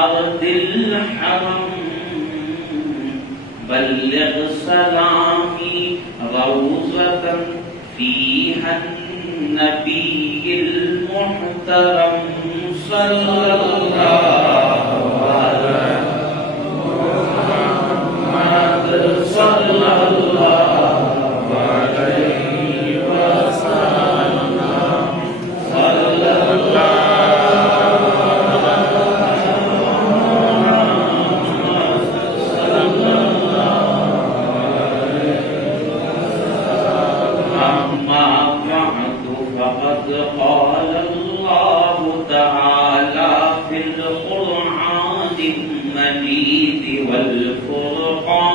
أرض الحرم بلغ سلامي روضة فيها النبي المحترم صلى الله على محمد صلى الله عليه وسلم صلى الله قال الله تعالى في القرآن المجيد والفرقان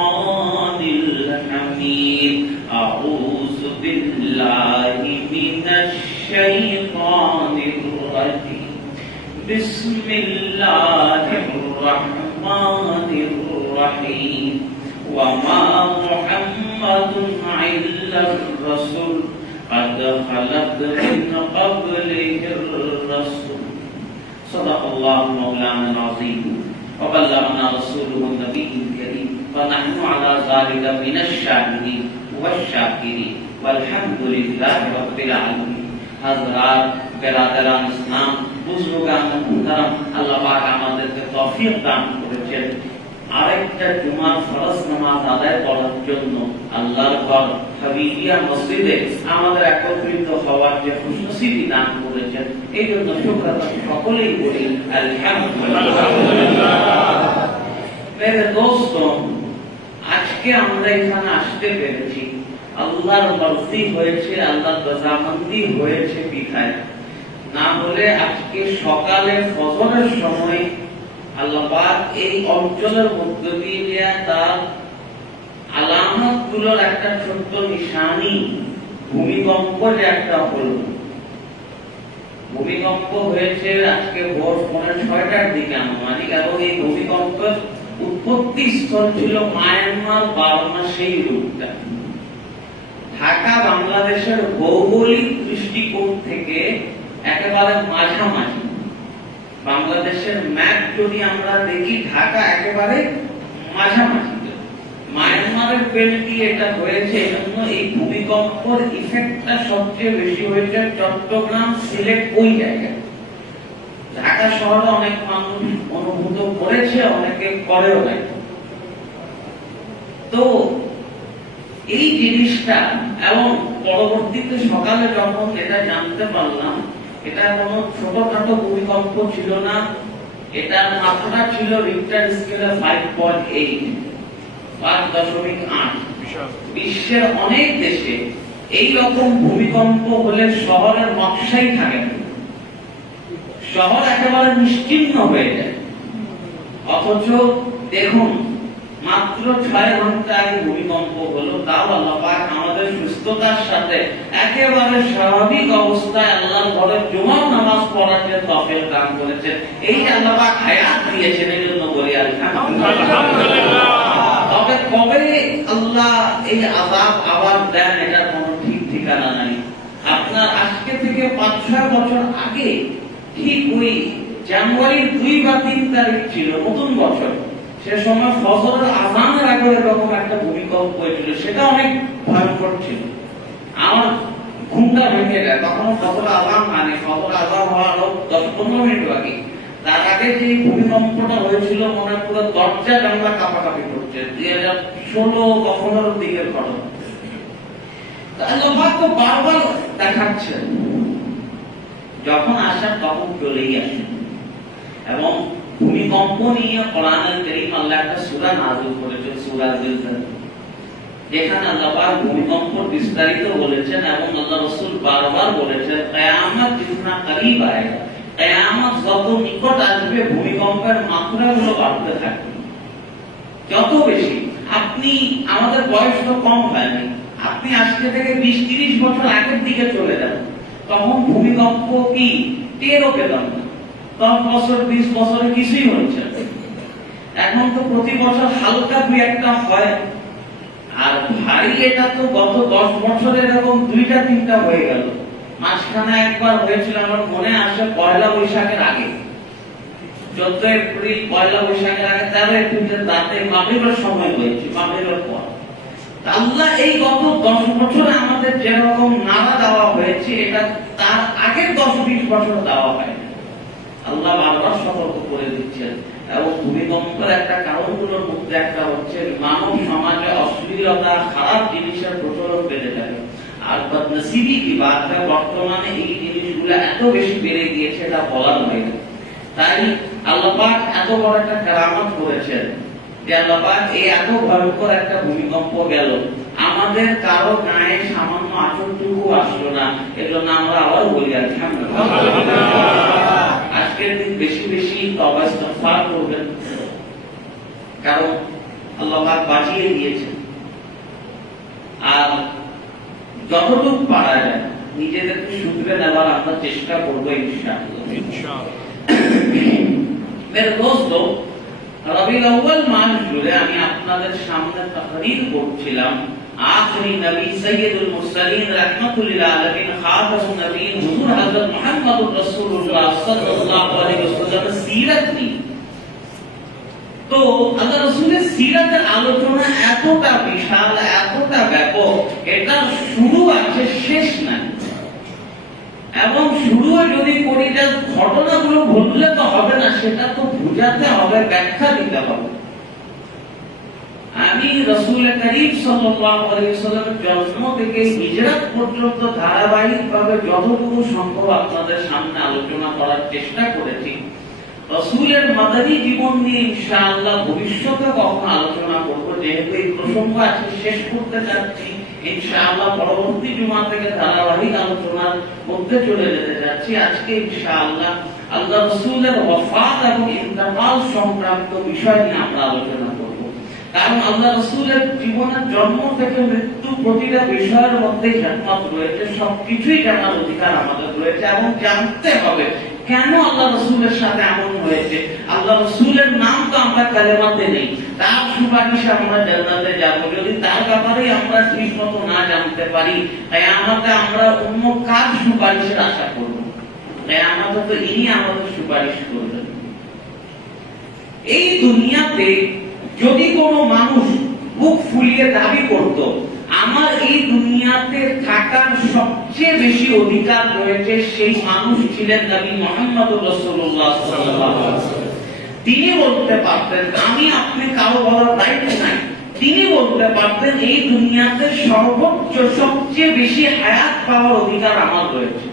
الحميد أعوذ بالله من الشيطان الرجيم بسم الله الرحمن الرحيم وما محمد إلا الرسول قد خلت من قبله الرسل صدق الله مولانا العظيم وبلغنا رسوله النبي الكريم ونحن على ذلك من الشاهدين والشاكرين والحمد لله رب العالمين حضرات برادران ইসলাম বুজুর্গান মুহতারাম আল্লাহ পাক আমাদেরকে তৌফিক দান করেছেন আরেকটা জুমার ফরজ নামাজ আদায় করার জন্য আল্লাহর ঘর হাবিবিয়া মসজিদে আমাদের একত্রিত হওয়ার যে খুশনসিবি দান করেছেন এই জন্য শুকর সকলেই বলি আলহামদুলিল্লাহ। মেরে দোস্তোं আজকে আমরা এখানে আসতে পেরেছি আল্লাহর মর্জি হয়েছে আল্লাহর রজামন্দি হয়েছে বিধায় না হলে আজকে সকালে ফজরের সময় আল্লাহ পাক এই অঞ্চলের মধ্য দিয়ে তার আলামতগুলোর একটা ছোট্ট নিশানি ভূমিকম্প যে একটা হলো ভূমিকম্প হয়েছে আজকে ভোর 6:30টার দিকে আনুমানিক এবং এই ভূমিকম্পের উৎপত্তি স্থল ছিল মায়ানমার বার্মা সেই রূপটা ঢাকা বাংলাদেশের ভৌগোলিক দৃষ্টিকোণ থেকে একেবারে মাঝামাঝি বাংলাদেশের ম্যাপ যদি আমরা দেখি ঢাকা একেবারে মাঝামাঝি মায়ানমারের বেল্ট এটা হয়েছে এজন্য এই ভূমিকম্পের ইফেক্টটা সবচেয়ে বেশি হয়েছে চট্টগ্রাম সিলেট ওই জায়গায় ঢাকা শহরে অনেক মানুষ অনুভূত করেছে অনেকে করেও নাই তো এই জিনিসটা এবং পরবর্তীতে সকালে যখন এটা জানতে পারলাম এটা কোনো ছোটখাটো ভূমিকম্প ছিল না এটার মাত্রা ছিল রিক্টার স্কেলে 5.8 বিশ্বের অনেক দেশে এই রকম ভূমিকম্প হলে শহরের নকশাই থাকে না শহর একেবারে নিশ্চিহ্ন হয়ে যায় অথচ দেখুন মাত্র 6 ঘন্টা আগে ভূমিকম্প হলো তাও আল্লাহ পাক আমাদের সুস্থতার সাথে একেবারে স্বাভাবিক অবস্থায় আল্লাহর ঘরে জুমার নামাজ পড়ার যে তৌফিক দান করেছেন এই আল্লাহ পাক হায়াত দিয়েছেন এই জন্য বলি আলহামদুলিল্লাহ। তবে কবে আল্লাহ এই আযাব আবার দেন এটা কোনো ঠিক ঠিকানা নাই আপনার আজকে থেকে 5-6 বছর আগে ঠিক ওই জানুয়ারির 2 বা 3 তারিখ ছিল নতুন বছর সে সময় ফজরের আযানের আগে এরকম একটা ভূমিকম্প হয়েছিল সেটা অনেক ভয়ঙ্কর ছিল আমার ঘুমটা ভেঙে যায় তখন ফজরের আযান মানে ফজরের আযান হওয়ার 10-15 মিনিট বাকি তার আগে যে ভূমিকম্পটা হয়েছিল মনে পুরো দরজা জানলা কাঁপাকাঁপি করছে 2016 বা 15 দিকের ঘটনা আল্লাহ পাক তো বারবার দেখাচ্ছেন যখন আসেন তখন চলেই আসেন এবং ভূমিকম্প নিয়ে কোরআনুল কারীম আল্লাহ একটা সূরা নাযিল করেছেন সূরা জিলজাল যেখানে আল্লাহ পাক ভূমিকম্প বিস্তারিত বলেছেন এবং আল্লাহ রাসূল বারবার বলেছেন কিয়ামত जितना करीब आएगा কিয়ামত যত নিকট আসবে ভূমিকম্পের মাত্রাগুলো বাড়তে থাকবে যত বেশি আপনি আমাদের বয়স তো কম হয়নি আপনি আজকে থেকে 20-30 বছর আগের দিকে চলে যান তখন ভূমিকম্প কি টেরও পেতাম না 10 বছর 20 বছরে কিছুই হচ্ছে এখন তো প্রতি বছর হালকা দুই একটা হয় আর ভারী এটা তো গত 10 বছরে এরকম দুইটা তিনটা হয়ে গেল মাঝখানে একবার হয়েছিল আমার মনে আছে পয়লা বৈশাখের আগে 14 এপ্রিল, পয়লা বৈশাখের আগে 13 এপ্রিলের রাতে মাগরিবের সময় হয়েছে, মাগরিবের পর। আল্লাহ এই গত 10 বছরে আমাদের যেরকম নাড়া দেওয়া হয়েছে, এটা তার আগের 10-20 বছর দেওয়া হয়নি। আল্লাহ বারবার সতর্ক করে দিচ্ছেন। এবং ভূমিকম্পের একটা কারণগুলোর মধ্যে একটা হচ্ছে মানব সমাজে অশ্লীলতা, খারাপ জিনিসের প্রচলন বেড়ে যাবে। আর বদনসিবি কি বাত है, বর্তমানে এই জিনিসগুলো এত বেশি বেড়ে গিয়েছে, এটা বলার বাইরে। তাই আল্লাহ পাক এত বড় একটা কেরামত করেছেন যে আল্লাহ পাক এই এত ভয়ঙ্কর একটা ভূমিকম্প গেল, আমাদের কারো গায়ে সামান্য আঁচড়টুকু আসলো না। এজন্য আমরা আবার বলি আলহামদুলিল্লাহ। আজকের দিন বেশি বেশি তওবা ইস্তিগফার করবেন, কারণ আল্লাহ পাক বাঁচিয়ে দিয়েছেন। আর যতটুকু পারা যায় নিজেদেরকে শুধরে নেওয়ার আমরা চেষ্টা করবো ইনশাআল্লাহ। মেরে দোস্তো, রবিউল আউয়াল মাস জুড়ে আমি আপনাদের সামনে তাকরীর করছিলাম আখরি নবী সৈয়দুল মুরসালিন রাহমাতুল লিল আলামিন খাতামুন নবীন হুজুর হযরত মুহাম্মদুর রাসূলুল্লাহ সাল্লাল্লাহু আলাইহি ওয়াসাল্লামের সিরাত নিয়ে। তো আল্লাহ রাসূলের সিরাতের আলোচনা এতটা বিশাল, এতটা ব্যাপক, এটা শুরু আছে শেষ নাই। এবং শুরু যদি করি যে ঘটনাগুলো ঘটলে তো হবে না, সেটা তো বুঝাতে হবে, ব্যাখ্যা দিতে হবে। আমি রাসূল করিম সাল্লাল্লাহু আলাইহি ওয়াসাল্লামের জন্ম থেকে হিজরত পর্যন্ত ধারাবাহিকভাবে যতটুকু সম্ভব আপনাদের সামনে আলোচনা করার চেষ্টা করেছি। রাসূলের মাদানী জীবন নিয়ে ইনশাআল্লাহ ভবিষ্যতে কখন আলোচনা করব, যেহেতু এই প্রসঙ্গ আজকে শেষ করতে যাচ্ছি। ইনশাআল্লাহ পরবর্তী জুমা থেকে ধারাবাহিক আলোচনার মধ্যে চলে যেতে যাচ্ছি। আজকে ইনশাআল্লাহ আল্লাহ রাসূলের ওয়াফাত এবং ইন্তেকাল সংক্রান্ত বিষয় নিয়ে আমরা আলোচনা করব। কারণ আল্লাহ রাসূলের জীবনের জন্ম থেকে মৃত্যু প্রতিটা বিষয়ের মধ্যে হিকমত রয়েছে, সবকিছুই জানার অধিকার আমাদের রয়েছে এবং জানতে হবে কেন আল্লাহ রাসূলের সাথে এমন হয়েছে। আল্লাহ রাসূলের নাম তো আমরা কালেমাতে নেই, তার সুপারিশে আমরা জান্নাতে যাব। যদি তার ব্যাপারে আমরা ঠিকমতো না জানতে পারি, তাই আমাকে আমরা অন্য কার সুপারিশের আশা করব? তাই আমাদের তো ইনি আমাদের সুপারিশ করবেন। এই দুনিয়াতে যদি কোনো মানুষ বুক ফুলিয়ে দাবি করত আমার এই দুনিয়াতে থাকার সবচেয়ে বেশি অধিকার রয়েছে, সেই মানুষ ছিলেন নবী মুহাম্মদুর রাসূলুল্লাহ সাল্লাল্লাহু আলাইহি ওয়াসাল্লাম। তিনি বলতে পারতেন আমি আপনি কারো বলার দায়িত্ব নাই। তিনি বলতে পারতেন এই দুনিয়াতে সর্বোচ্চ সবচেয়ে বেশি হায়াত পাওয়ার অধিকার আমার রয়েছে,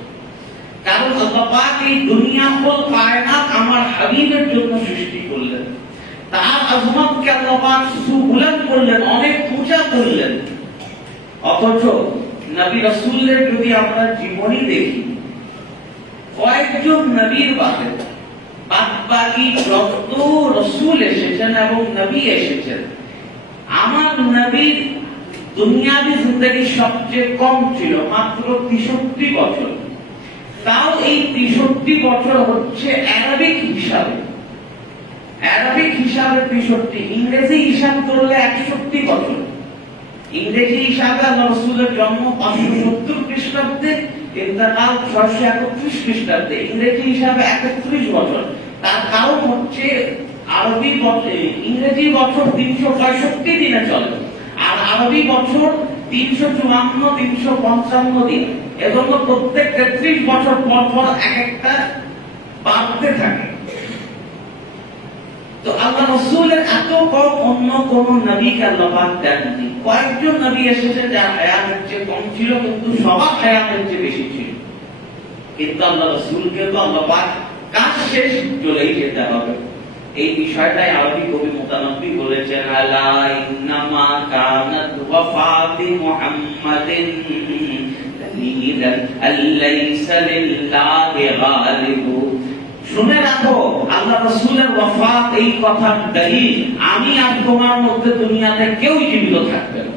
কারণ আল্লাহ পাক এই দুনিয়া কুল কায়নাত আমার হাবিবের জন্য সৃষ্টি করলেন। তার আজমতকে আল্লাহ পাক সুবুলন্দ করলেন, অনেক উঁচা করলেন। অথচ নবী রাসূলের যদি আমরা জীবনী দেখি, কয়েকজন নবীর বাদে বাকি যত রাসূল এসেছেন এবং নবী এসেছেন, আমার নবীর দুনিয়াবী জিন্দেগি সবচেয়ে কম ছিল, মাত্র 63 বছর। তাও এই 63 বছর হচ্ছে আরবিক হিসাবে, আরবিক হিসাবে 63, ইংরেজি হিসাব করলে 61 বছর। ইংরেজি হিসাবে আল্লাহ রাসূলের জন্ম 570 খ্রিস্টাব্দে, ইন্তেকাল 631 খ্রিস্টাব্দে, ইংরেজি হিসাবে 31 বছর। তার কারণ হচ্ছে আরবি বছর, ইংরেজি বছর 365 দিনে চলে, আর আরবি বছর 354, 355 দিন। এজন্য প্রত্যেক 33 বছর পর পর এক একটা বাড়তে থাকে। তো আল্লাহ রাসূলের এত কম অন্য কোন নবীকে আল্লাহ পাক দেননি। কয়েকজন নবী এসেছে যার হায়াত হচ্ছে কম ছিল, কিন্তু সবার হায়াত হচ্ছে বেশি ছিল। কিন্তু আল্লাহ রাসূলকে তো আল্লাহ পাক কাজ শেষ চলেই যেতে হবে। এই বিষয়টাই আরবি কবি মুতানাব্বি বলেছেন, আলা ইন্নামা কানাত ওয়াফাতি মুহাম্মাদিন দালিলান আল্লাইসা লিল্লাহি গালিবু। শুনে রাখো, আল্লাহ রাসূলের ওয়াফাত এই কথার দলিল আমি আর তোমার মধ্যে দুনিয়াতে কেউ জীবিত থাকবে না।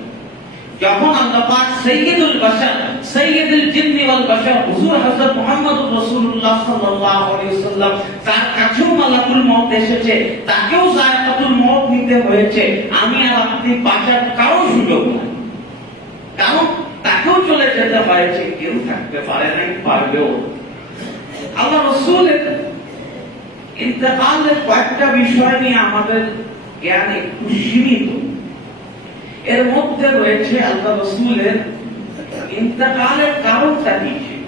যখন আল্লাহ পাক সাইয়্যিদুল বাশার, সাইয়্যিদুল জিন্নি ওয়াল বাশার হুজুর হযরত মুহাম্মদুর রাসূলুল্লাহ সাল্লাল্লাহু আলাইহি ওয়াসাল্লাম, তার কাছেও মালাকুল মউত এসেছে, তাকেও যায়কাতুল মউত নিতে হয়েছে। আমি আর আপনি বাঁচার কারো সুযোগ নাই, কারণ তাকেও চলে যেতে হয়েছে, কেউ থাকতে পারে নাই, পারবেও। আল্লাহ রাসূলের ইন্তেকালের কয়েকটা বিষয় নিয়ে আমাদের জ্ঞান একটু সীমিত। এর মধ্যে রয়েছে আল্লাহ রাসূলের ইন্তেকালের কারণটা কি ছিল।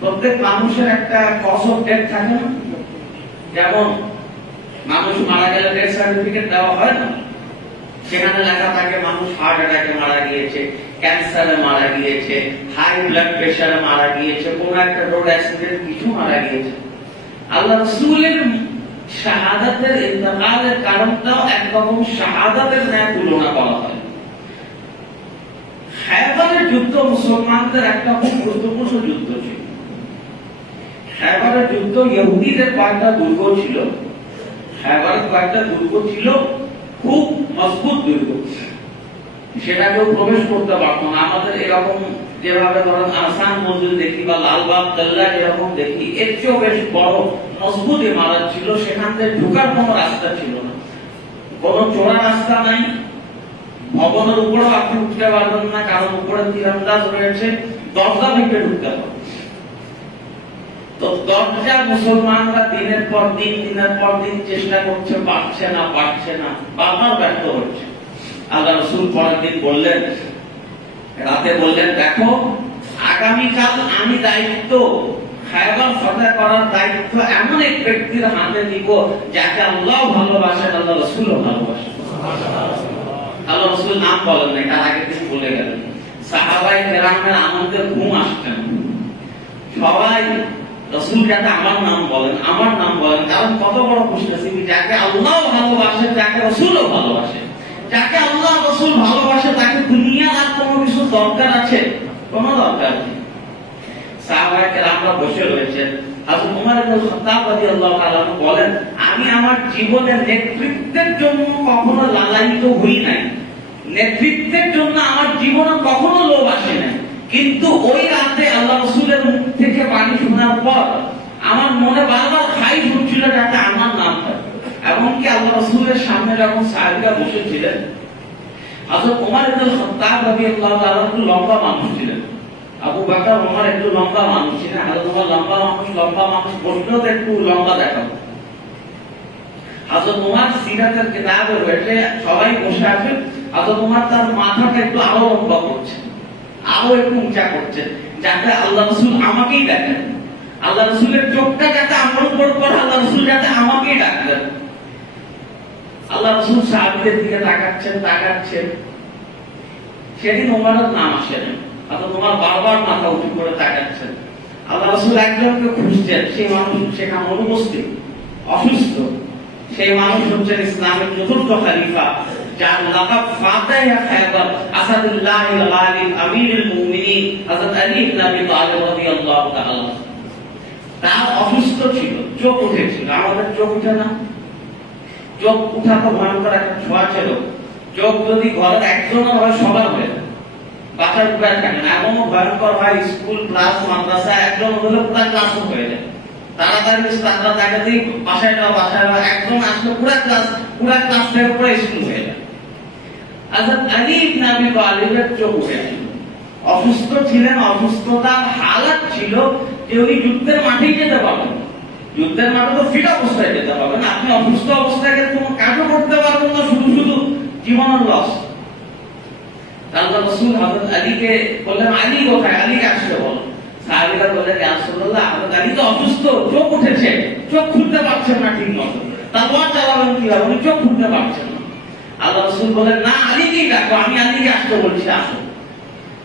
প্রত্যেক মানুষের একটা কজ অফ ডেথ থাকে না, যেমন মানুষ মারা গেলে ডেথ সার্টিফিকেট দেওয়া হয় না, সেখানে লেখা থাকে মানুষ হার্ট অ্যাটাকে মারা গিয়েছে, ক্যান্সারে মারা গিয়েছে, হাই ব্লাড প্রেসারে মারা গিয়েছে, কোন একটা রোড অ্যাক্সিডেন্ট কিছু মারা গিয়েছে। আল্লাহ রাসূলের শাহাদাতের ইন্তেকালের কারণটাও একরকম শাহাদাতের ন্যায় তুলনা করা হয়। খায়বারের যুদ্ধ মুসলমানদের একটা খুব গুরুত্বপূর্ণ যুদ্ধ ছিল। খায়বারের যুদ্ধ ইহুদিদের কয়েকটা দুর্গ ছিল, খায়বারের কয়েকটা দুর্গ ছিল খুব মজবুত দুর্গ, সেটা কেউ প্রবেশ করতে পারতো না। আমাদের এরকম যেভাবে ধরেন আসান মসজিদ দেখি বা লালবাগ কেল্লা এরকম দেখি, এর চেয়েও বেশ বড় মজবুত ইমারত ছিল, সেখান থেকে ঢোকার কোনো রাস্তা ছিল না, কোনো চোরা রাস্তা নাই, ভবনের উপরেও আপনি উঠতে পারবেন না, কারণ উপরে তীরন্দাজ রয়েছে, দরজা ভেঙে ঢুকতে হবে। তো দরজা মুসলমানরা দিনের পর দিন চেষ্টা করছে, পারছে না, বারবার ব্যর্থ হচ্ছে। আল্লাহ রাসূল পরের দিন বললেন, রাতে বললেন, দেখো আগামীকাল আমি দায়িত্ব খায়বার ফতহ করার দায়িত্ব এমন এক ব্যক্তির হাতে দিব যাকে আল্লাহ ভালোবাসেন, আল্লাহ রাসূলও ভালোবাসেন। আল্লাহ রাসূল নাম বলেন না, তার আগে দিন বলে গেলেন। সাহাবায়ে কেরামের আনন্দে ঘুম আসছে না, সবাই রাসূল যাতে আমার নাম বলেন, কারণ কত বড় খুশনসিবি, যাকে আল্লাহ ভালোবাসে, যাকে রাসূলও ভালোবাসে। যাকে আল্লাহ রাসূল ভালোবাসে তাকে দুনিয়ার আর কোনো কিছু দরকার আছে? কোনো দরকার নেই। সাহাবায়ে কেরামরা বসে রয়েছেন, হযরত ওমর ইবনে খাত্তাব রাদিয়াল্লাহু তাআলা বলেন, আমি আমার জীবনের নেতৃত্বের জন্য কখনো লালায়িত হই নাই, নেতৃত্বের জন্য আমার জীবনে কখনো লোভ আসে নাই, কিন্তু ওই রাতে আল্লাহ রাসূলের মুখ থেকে বাণী শোনার পর আমার মনে বারবার খাই হচ্ছিল যাতে আমার নাম হয়। এমনকি আল্লাহ রাসূলের সামনে যখন সাহাবীরা বসেছিলেন, হযরত ওমর ইবনে খাত্তাব রাদিয়াল্লাহু তাআলা একটু লম্বা মানুষ ছিলেন, আবু বকর ওমর একটু লম্বা মানুষ ছিলেন, হযরত ওমর লম্বা মানুষ বসলেও একটু লম্বা দেখাতো। হযরত ওমর সিরাতের কিতাবে রয়েছে, সবাই বসে আছেন, হযরত ওমর তার মাথাটা একটু আরো লম্বা করছেন, আরো একটু উঁচা করছেন, যাতে আল্লাহ রাসূল আমাকেই দেখেন, আল্লাহ রাসূলের চোখটা যাতে আমার উপর পড়ে, আল্লাহ রাসূল যাতে আমাকেই ডাকেন। আল্লাহ রাসূল সাহাবীদের দিকে তাকাচ্ছেন। সেদিন ওমরের নাম আসে না, অর্থাৎ ওমর বারবার মাথা উঁচু করে তাকাচ্ছেন। আল্লাহ রাসূল একজনকে খুঁজছেন, সেই মানুষ সেখানে অনুপস্থিত, অসুস্থ। সেই মানুষ হচ্ছেন ইসলামের চতুর্থ খলিফা, যার লাকাব ফাতিহ খায়বার, আসাদুল্লাহিল গালিব, আমিরুল মুমিনিন, হযরত আলী ইবনে আবি তালিব রাদিয়াল্লাহু তাআলা। তার অসুস্থ ছিল, চোখ উঠেছিল। আমাদের চোখ উঠে না? চোখ উঠা তো ভয়ঙ্কর একটা ছোঁয়া ছিল। চোখ যদি ঘরের একজনের হয়, সবার হয়ে যায়, বাচ্চার উপায় থাকে না। এমন ভয়ঙ্কর হয়, স্কুল ক্লাস মাদ্রাসা একজন হলে পুরো ক্লাসও হয়ে যায়। তাড়াতাড়ি তারা দেখা দিই বাসায় যাও, একজন আসলে পুরো ক্লাস থেকে পুরো স্কুল হয়ে যায়। হযরত আলী ইবনে আবি তালিবের চোখ উঠেছিল, অসুস্থ ছিলেন, অসুস্থতার হালাত ছিল যে উনি যুদ্ধের মাঠেই যেতে পারবেন না। যুদ্ধের মাঠে তো ফিট অবস্থায় যেতে পারবেন, আপনি অসুস্থ অবস্থায় কোনো কাজও করতে পারবেন না, শুধু জীবনের লস। আল্লাহ রাসূল হযরত আলীকে বললেন, আলী কোথায়? আলীকে আসতে বলো। সাহাবীরা বললেন, ইয়া রাসূলুল্লাহ, হযরত আলী তো অসুস্থ, চোখ উঠেছে, চোখ খুলতে পারছেন না ঠিক মতো, তালওয়ার চালাবেন কিভাবে, উনি চোখ খুলতে পারছেন না। আল্লাহ রাসূল বললেন, না, আলীকেই ডাকো, আমি আলীকে আসতে বলছি, আসো।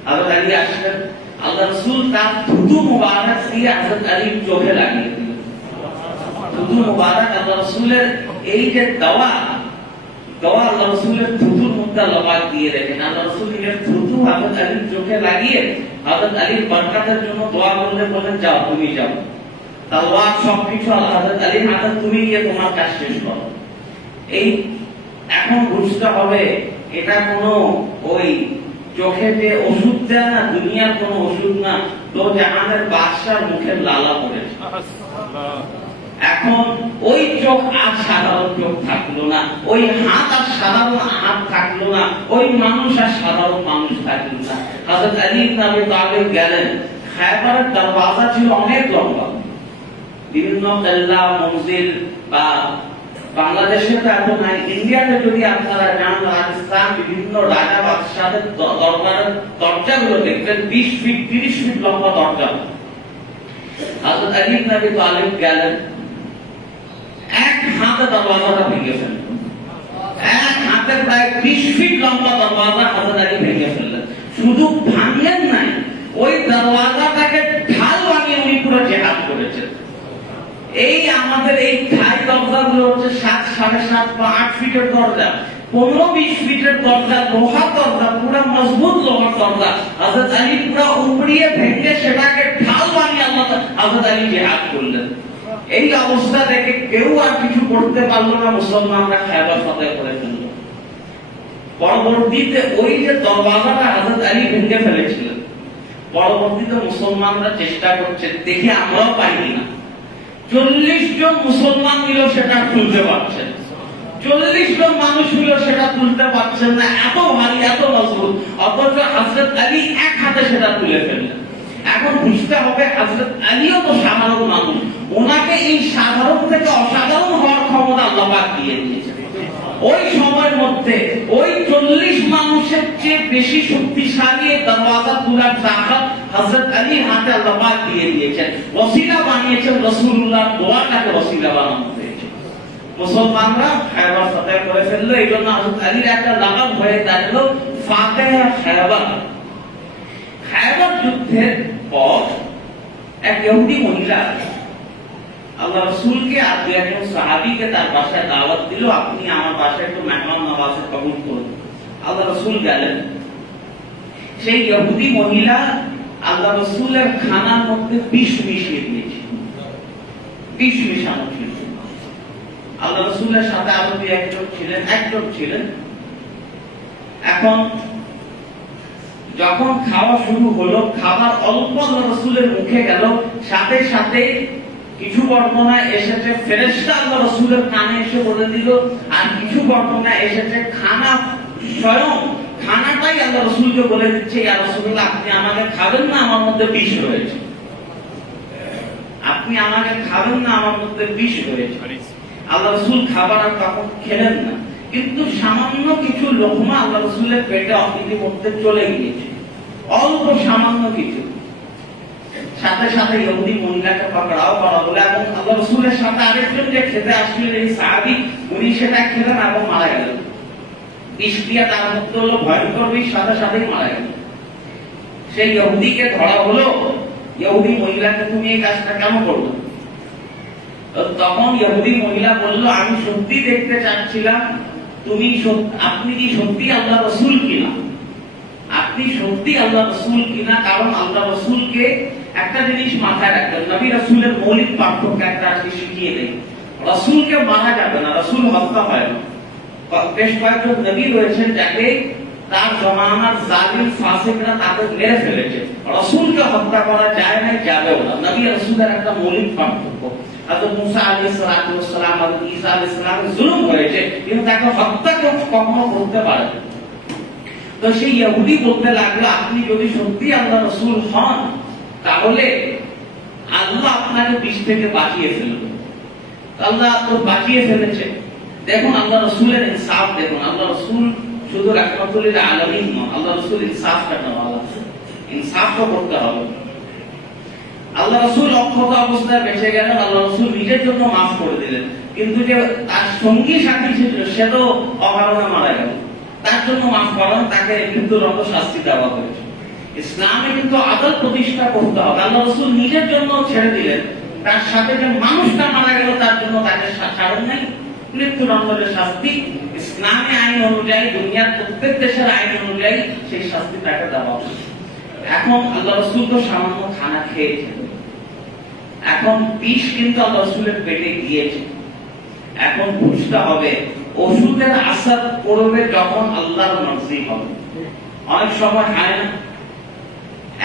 হযরত আলী আসলেন। আল্লাহ রাসূল তার থুতু মুবারক দিয়ে হযরত আলীর চোখে লাগিয়ে দিলেন। থুতু মুবারক আল্লাহ রাসূলের এই যে দওয়া আল্লাহ রাসূলের থুতুর মধ্যে লবাদ দিয়ে রেখেন। আল্লাহ রাসূল নিজের থুতু হযরত আলীর চোখে লাগিয়ে হযরত আলীর বরকতের জন্য দোয়া করলে বলেন, যাও, তুমি যাও, তালওয়ার সবকিছু হযরত আলীর হাতে, তুমি গিয়ে তোমার কাজ শেষ করো। এই এখন বুঝতে হবে, এটা কোনো ওই চোখে যে ওষুধ দেয় না, দুনিয়ার কোনো ওষুধ না, তো জাহানের বাদশার মুখের লালা পড়েছে। এখন ওই চোখ আর সাধারণ চোখ থাকলো না, ওই হাত আর সাধারণ হাত থাকলো না, ওই মানুষ আর সাধারণ মানুষ থাকলো না। হযরত আলী ইবনে আবি তালিব গেলেন। খায়বারের দরওয়াজা ছিল অনেক লম্বা, বিভিন্ন কেল্লা মসজিদ বা বাংলাদেশে তো এত নাই, ইন্ডিয়াতে যদি আপনারা যান, রাজস্থান বিভিন্ন রাজা বাদশাহের দরবারের দরজাগুলো দেখবেন 20 ফিট 30 ফিট লম্বা দরজা। হযরত আলী ইবনে আবি তালিব গেলেন, এক হাতে দরওয়াজাটা ভেঙে ফেললেন, এক হাতে প্রায় 20 ফিট লম্বা দরওয়াজা হযরত আলী ভেঙে ফেললেন। শুধু ভাঙলেন নাই, ওই দরওয়াজাটাকে ঢাল বানিয়ে উনি পুরো জিহাদ করেছেন। এই আমাদের এই ঢাই দরজাগুলো হচ্ছে 7, 7.5 বা 8 ফিটের দরজা, 15-20 ফিটের দরজা, লোহার দরজা, পুরো মজবুত লোহার দরজা। হযরত আলী পুরো উপড়িয়ে ভেঙে সেটাকে ঢাল বানিয়ে হযরত আলী জিহাদ করলেন। এই অবস্থা দেখে কেউ আর কিছু করতে পারলো না, মুসলমানরা খায়বার ফতহ করে ফেলল। পরবর্তীতে ওই যে দরওয়াজাটা হযরত আলী ভেঙে ফেলেছিলেন, পরবর্তীতে মুসলমানরা চেষ্টা করছে, দেখি আমরাও পাইনি না। 40 জন মুসলমান মিলেও সেটা তুলতে পারছেন, 40 জন মানুষ মিলেও সেটা তুলতে পারছেন না, এত ভারী এত মজবুত। অথচ হযরত আলী এক হাতে সেটা তুলে ফেললেন। এখন বুঝতে হবে হযরত আলীও তো সাধারণ মানুষ, ওনাকে এই সাধারণ থেকে অসাধারণ হওয়ার ক্ষমতা আল্লাহ পাক দিয়ে দিয়েছেন। ওই সময়ের মধ্যে ওই 40 মানুষের চেয়ে বেশি শক্তিশালী দরওয়াজা তোলার তাকত হযরত আলীর হাতে আল্লাহ পাক দিয়ে দিয়েছেন। ওসিলা বানিয়েছেন, রাসূলুল্লাহর দোয়াটাকে ওসিলা বানানো হয়েছে। মুসলমানরা খায়বার ফতহ করে ফেললো। এই জন্য হযরত আলীর একটা লাকাব হয়ে দাঁড়ালো ফাতেহ খায়বার। খায়বার যুদ্ধের পর এক ইহুদি মহিলা আল্লাহ রাসূলকে আর দুই একজন সাহাবীকে তার বাসায় দাওয়াত দিল, আপনি আমার বাসায় একটু মেহমান নওয়াজে কবুল করুন। আল্লাহ রাসূল গেলেন। সেই ইহুদি মহিলা আল্লাহ রাসূলের খানার মধ্যে বিষ মিশিয়ে দিয়েছে, বিষ মিশানো ছিল। আল্লাহ রাসূলের সাথে আরো দুই একজন ছিলেন। এখন যখন খাওয়া শুরু হলো, খাবার অল্প আল্লাহ রাসূলের মুখে গেল, সাথে সাথে কিছু বর্ণনায় এসেছে ফেরেশতা আল্লাহ রাসূলের কানে এসে বলে দিল, আর কিছু বর্ণনায় এসেছে খানা স্বয়ং খানাটাই আল্লাহ রাসূলকে বলে দিচ্ছে, ইয়া রাসূলুল্লাহ আপনি আমাকে খাবেন না, আমার মধ্যে বিষ রয়েছে, আপনি আমাকে খাবেন না, আমার মধ্যে বিষ রয়েছে। আল্লাহ রাসূল খাবার আর তখন খেলেন না, কিন্তু সামান্য কিছু লোকমা আল্লাহ রাসূলের পেটে ইতিমধ্যে চলে গিয়েছে, অল্প সামান্য কিছু। সাথে সাথে ইহুদি মহিলাকে পাকড়াও করা হলো, এবং আল্লাহ রাসূলের সাথে আরেকজন যে খেতে আসছিলেন এই সাহাবী, উনি সেটা খেলেন এবং মারা গেলেন। বিষ দিয়ে তার মধ্যে হলো ভয়ঙ্কর বিষ, সাথে সাথেই মারা গেলেন। সেই ইহুদিকে ধরা হলো, ইহুদি মহিলাকে তুমি এই কাজটা কেন করলে? তখন ইহুদি মহিলা বলল, আমি সত্যি দেখতে চাচ্ছিলাম আপনি কি সত্যি আল্লাহ রাসূল কিনা, আপনি সত্যি আল্লাহ রাসূল কিনা। কারণ আল্লাহ রাসূলকে একটা জিনিস মাথায় রাখবেন, নবী রাসূলের মৌলিক পার্থক্য একটা আজকে শিখিয়ে দেয়, রাসূলকে মারা যাবে না, রাসূল হত্যা হয় না। বেশ কয়েকজন নবী রয়েছেন যাকে তার জমানার জালিম ফাসিকরা তাকে মেরে ফেলেছে, রাসূলকে হত্যা করা যায় না, যাবেও না। নবী রাসূলের একটা মৌলিক পার্থক্য, হযরত মুসা আলাইহিস সালাতু ওয়াস সালাম হযরত ঈসা আলাইহিস সালাম জুলুম করেছে, কিন্তু তাকে হত্যা কেউ কখনো করতে পারে না। তো সেই ইহুদি বলতে লাগলো, আপনি যদি সত্যি আল্লাহ রাসূল হন, তাহলে আল্লাহ আপনাকে বিষ থেকে বাঁচিয়ে ফেলবে। আল্লাহ তো বাঁচিয়ে ফেলেছে। দেখুন আল্লাহ রাসূলের ইনসাফ দেখুন, আল্লাহ রাসূল শুধু রাহমাতুল লিল আলামিন নন, আল্লাহ রাসূল ইনসাফ করেন, ইনসাফ করতে হবে। আল্লাহ রাসূল অক্ষত অবস্থায় বেঁচে গেলেন, আল্লাহ রাসূল নিজের জন্য মাফ করে দিলেন, কিন্তু যে তার সঙ্গী সাথী ছিল সে তো অকারণে মারা গেল, তার জন্য মাফ করেন, তাকে মৃত্যুদণ্ড শাস্তি দেওয়া হয়েছে। ইসলামে কিন্তু আদল প্রতিষ্ঠা করতে হবে। আল্লাহ রাসূল নিজের জন্য ছেড়ে দিলেন, তার সাথে যে মানুষটা মারা গেল তার জন্য তাকে ছাড়েন নাই, মৃত্যুদণ্ডের শাস্তি ইসলামী আইন অনুযায়ী, দুনিয়ার প্রত্যেক দেশের আইন অনুযায়ী সেই শাস্তি তাকে দেওয়া হবে। এখন আল্লাহ রাসূল তো সামান্য খানা খেয়েছেন, এখন বিষ কিন্তু আল্লাহ রাসূলের পেটে গিয়েছে। এখন বুঝতে হবে ওষুধের আসর পড়বে যখন আল্লাহর মর্জি হবে। অনেক সময় হয় না,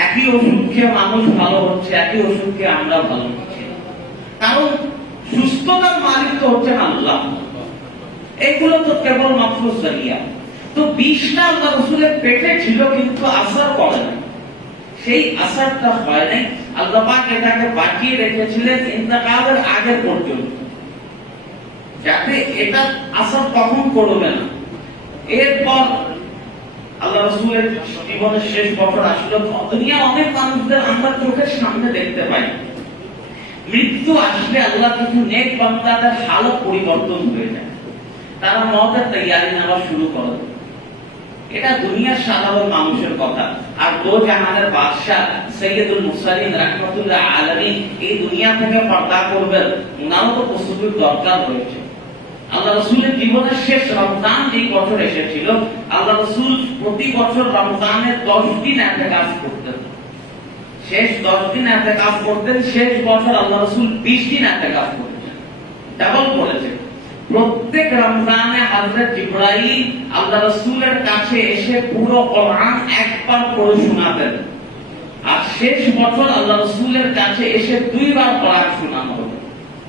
একই ওষুধ খেয়ে মানুষ ভালো হচ্ছে, একই ওষুধ খেয়ে আমরা ভালো হচ্ছি, কারণ সুস্থতার মালিক তো হচ্ছেন আল্লাহ, এগুলো তো কেবল মাত্র জরিয়া। তো বিষটা আল্লাহ রাসূলের পেটে ছিল কিন্তু আসর করে না, সেই আসরটা হয় নাই। আল্লাহ পাক এটাকে বাঁচিয়ে রেখেছিলেন ইন্তেকালের আগে পর্যন্ত, যাতে এটা আসর কখন করবে না। এরপর আল্লাহ রাসূলের জীবনের শেষ বছর আসলো। দুনিয়া অনেক মানুষদের আমরা চোখের সামনে দেখতে পাই, মৃত্যু আসলে আল্লাহ কিছু নেক বান্দাদের হালত পরিবর্তন হয়ে যায়, তারা মওতের তৈয়ারি নেওয়া শুরু করে। এটা দুনিয়ার সাধারণ মানুষের কথা। আর দো জাহানের বাদশা সৈয়দুল মুরসালিন রাহমাতুল্লাহ আলামিন এই দুনিয়া থেকে পর্দা করবেন, ওনারও তো প্রস্তুতির দরকার রয়েছে। আল্লাহ রাসূলের জীবনের শেষ রমজান যেই বছর এসেছিল, আল্লাহ রাসূল প্রতি বছর রমজানের 10 দিন ইতিকাফ করতেন। শেষ 10 দিন ইতিকাফ করতেন। শেষ বছর আল্লাহ রাসূল 20 দিন ইতিকাফ করেছেন, ডাবল করেছেন। প্রত্যেক রমজানে হযরত জিবরাইল আল্লাহ রাসূলের কাছে এসে পুরো কোরআন একবার পড়ে শোনাতেন, আর শেষ বছর আল্লাহ রাসূলের কাছে এসে 2 বার কোরআন শোনানো হতো।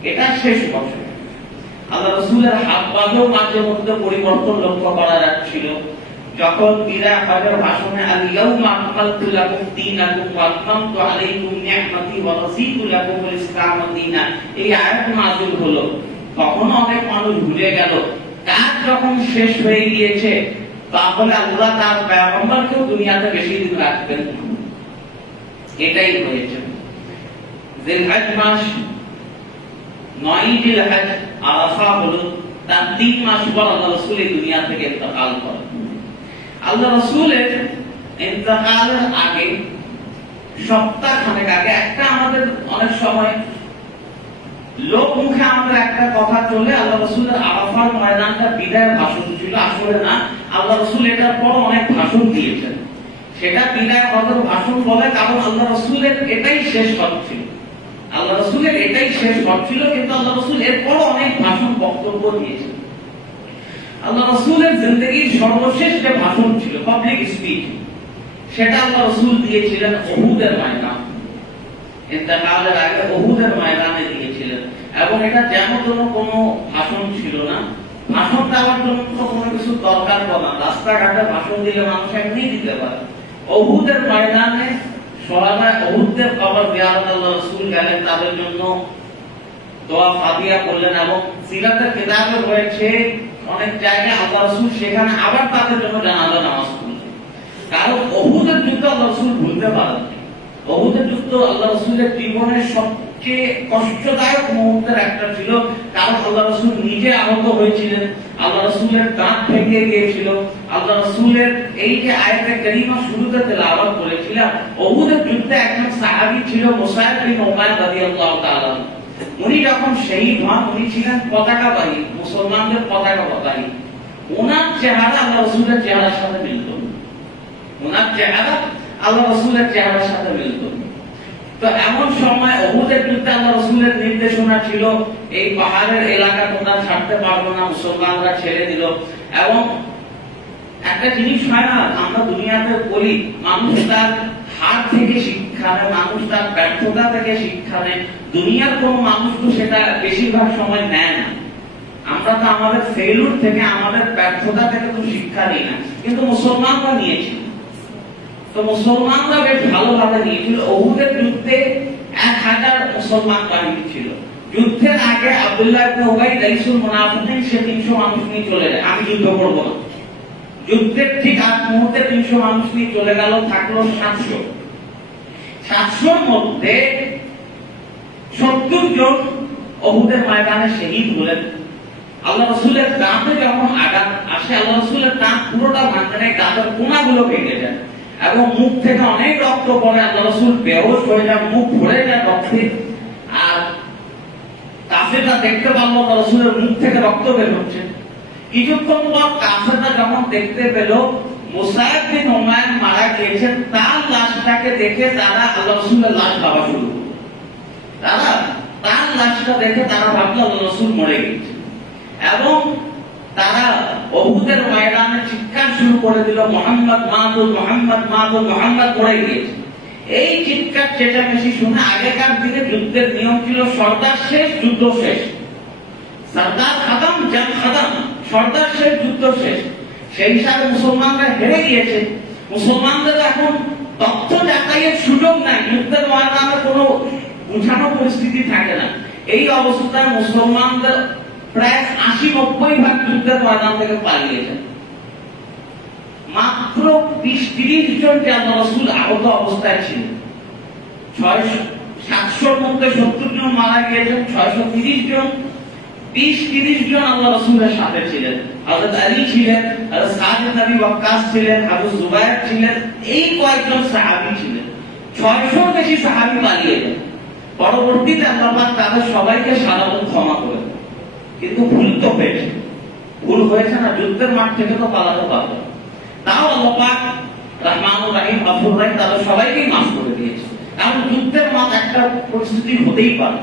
এটা শেষ বছর। আল্লাহ রাসূলের হাবভাবেও মাঝে মধ্যে পরিবর্তন লক্ষ্য করা যাচ্ছিল। যখন বিদায় হজের ভাষণে আল ইয়াউমা আকমালতু লাকুম দীনাকুম ওয়া আতমামতু আলাইকুম নি'মাতি ওয়া রাদিতু লাকুমুল ইসলাম দীনান, এই আয়াত নাযিল হলো, তখন অনেক মানুষ ভুলে গেল কাজ যখন শেষ হয়ে গিয়েছে তাহলে আল্লাহ তার পয়গম্বরকেও দুনিয়াতে বেশি দিন রাখবেন। এটাই হয়েছে। জিলহজ মাস 9 জিলহজ আরাফা হলো, তার 3 মাস পর আল্লাহ রাসূল এই দুনিয়া থেকে ইন্তেকাল করেন। আল্লাহ রাসূলের ইন্তেকালের আগে সপ্তাহ খানেক আগে একটা আমাদের অনেক সময় লোক মুখে আমাদের একটা কথা চলে, আল্লাহ রাসূলের আরাফার ময়দানটা বিদায়ের ভাষণ ছিল। আসলে না, আল্লাহ রাসূল এটার পর অনেক ভাষণ দিয়েছেন। সেটা বিদায় হজের ভাষণ বলে, কারণ আল্লাহ রাসূলের এটাই শেষ হজ ছিল। আল্লাহ রাসূলের এটাই শেষ হজ ছিল, কিন্তু আল্লাহ রাসূল এরপর অনেক ভাষণ বক্তব্য দিয়েছেন। আল্লাহ রাসূলের জিন্দেগীর সর্বশেষ যে ভাষণ ছিল, পাবলিক স্পিচ, সেটা আল্লাহ রাসূল দিয়েছিলেন উহুদের ময়দানে। ইন্তেকালের আগে উহুদের ময়দানে দিয়েছিলেন, এবং এটা যেমন কোনো ভাষণ ছিল না। ভাষণ দেওয়ার জন্য কোনো কিছু দরকার পড়ে না, রাস্তাঘাটে ভাষণ দিলে মানুষ এমনি দিতে পারে। উহুদের ময়দানে সরাবায় উহুদের কবর জিয়ারত আল্লাহ রাসূল গেলেন, তাদের জন্য দোয়া ফাতিহা করলেন, এবং সিরাতের কিতাবে রয়েছে অনেক জায়গায় আল্লাহ রাসূল সেখানে আবার তাদের জন্য জানাজা নামাজ পড়লেন। কারণ উহুদের যুদ্ধ আল্লাহ রাসূল ভুলতে পারেন। উহুদের যুদ্ধ আল্লাহ রাসূলের জীবনের সবচেয়ে কষ্টদায়ক মুহূর্তের একটা ছিল, কারণ আল্লাহ রাসূল নিজে আহত হয়েছিলেন, আল্লাহ রাসূলের দাঁত ভেঙে গিয়েছিল। আল্লাহ রাসূলের এই যে আয়াতে কারিমা শুরুতে তেলাওয়াত করেছিলাম, উহুদের যুদ্ধে একজন সাহাবী ছিল মুসাইব বিন উমাইর রাদিয়াল্লাহু তাআলা। উনি যখন শহীদ হন, উনি ছিলেন পতাকাবাহী, মুসলমানদের পতাকাবাহী। ওনার চেহারা আল্লাহ রাসূলের চেহারার সাথে মিলত, ওনার চেহারা আল্লাহ রাসূলের চেহারার সাথে মিলত। তো এমন সময় উহুদের যুদ্ধে আল্লাহ রাসূলের নির্দেশনা ছিল, এই পাহাড়ের এলাকা তোমরা ছাড়তে পারবে না, মুসলমানরা ছেড়ে দিল। এবং একটা জিনিস হয় না, আমরা দুনিয়াতে বলি মানুষ তার হার থেকে শিক্ষা নেয়, মানুষ তার ব্যর্থতা থেকে শিক্ষা নেয়। দুনিয়ার কোন মানুষ তো সেটা বেশিরভাগ সময় নেয় না। আমরা তো আমাদের ফেইলুর থেকে, আমাদের ব্যর্থতা থেকে তো শিক্ষা নিই না, কিন্তু মুসলমানরা নিয়েছিল। তো মুসলমানরা বেশ ভালোভাবে নিয়েছিল। উহুদের যুদ্ধে 1000 মুসলমান বাহিনী ছিল। যুদ্ধের আগে আব্দুল্লাহ ইবনে উবাই রাইসুল মুনাফিকিন, সে 300 মানুষ নিয়ে চলে যায়, আমি যুদ্ধ করব না। যুদ্ধের ঠিক আগ মুহূর্তে 300 মানুষ নিয়ে চলে গেল, থাকলো 700। 700-র মধ্যে 70 জন উহুদের ময়দানে শহীদ হলেন। আল্লাহ রাসূলের দাঁতে যখন আঘাত আসে, আল্লাহ রাসূলের দাঁত পুরোটা ভাঙে নাই, দাঁতের কোনাগুলো ভেঙে যায় এবং মুখ থেকে অনেক রক্ত পড়ে। আল্লাহ রাসূল বেহুশ হয়ে যায়, মুখ ভরে যায় রক্তে। আর কাফেররা দেখতে পারলো আল্লাহ রাসূলের মুখ থেকে রক্ত বের হচ্ছে। কিছুক্ষণ পর কাফেররা যখন দেখতে পেল মুসাইব বিন উমাইর মারা গিয়েছেন, তার লাশটাকে দেখে তারা আল্লাহ রাসূলের লাশ ভাবা শুরু করলো। তারা তার লাশটা দেখে তারা ভাবলো আল্লাহ রাসূল মরে গেছে, এবং তারা উহুদের ময়দানে চিৎকার শুরু করে দিল, মুহাম্মদ মাবুদ, মুহাম্মদ মাবুদ, মুহাম্মদ মরে গিয়েছে। এই চিৎকার চেঁচামেচি শুনে, আগেকার দিনে যুদ্ধের নিয়ম ছিল সর্দার শেষ যুদ্ধ শেষ, সর্দার খতম জং খতম, সর্দার শেষ যুদ্ধ শেষ। সেই হিসাবে মুসলমানরা হেরে গিয়েছে। মুসলমানদের এখন তথ্য যাচাইয়ের সুযোগ নাই, যুদ্ধের ময়দানে কোনো বুঝানো পরিস্থিতি থাকে না। এই অবস্থায় মুসলমানদের প্রায় 80-90% যুদ্ধের ময়দান থেকে পালিয়ে যায়। মাত্র 20-30 জন যে আল্লাহ রাসূল আহত অবস্থায় ছিলেন। 700-র মধ্যে 70 জন মারা গিয়েছেন, 630 জন, 20-30 জন আল্লাহ রাসূলের সাথে ছিলেন। হযরত আলী ছিলেন, হযরত সাদ ইবনে আবি ওয়াক্কাস ছিলেন, হযরত জুবায়ের ছিলেন, এই কয়েকজন সাহাবী ছিলেন। 600-র বেশি সাহাবী পালিয়ে গেলেন। পরবর্তীতে আল্লাহ পাক তাদের সবাইকে সাধারণ ক্ষমা করে। কিন্তু ভুল তো হয়েছে, ভুল হয়েছে না, যুদ্ধের মাঠ থেকে তো পালাতে পারবে। তাও আল্লাহ পাক রহমানুর রহিম গফুর রহিম তাদের সবাইকেই মাফ করে দিয়েছে। কারণ যুদ্ধের মাঠ একটা পরিস্থিতি হতেই পারে।